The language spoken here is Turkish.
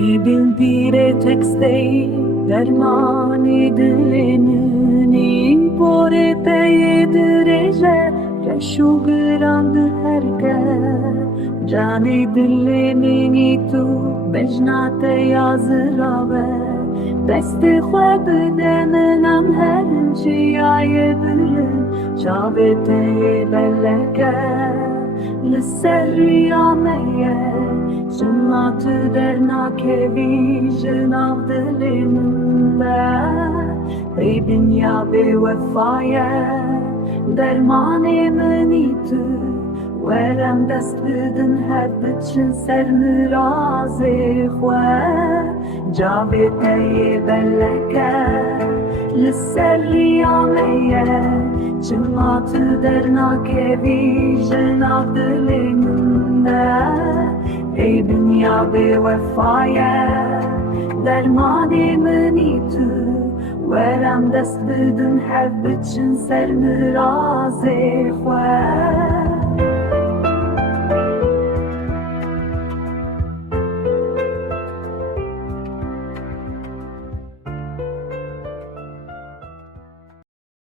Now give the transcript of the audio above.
Bin pire tekstey dermani dilenin pore te direje Reşu grandı herke Cani dilenin tu bejnate yazırave Desti xwe bidenim her çiyaye bilin Çavete belleke Lisser riyameye Sunatı dernake jinav dilimde Ey dünya bevefaya Dermane menitu Verem dest bidin her biçin ser mürazi xwe Cavete belleke Lisser riyameye Sunatı dernake jinav dilimde Ey dünya bevefaya Dermane menitu Verem dest bidin her biçin ser mürazi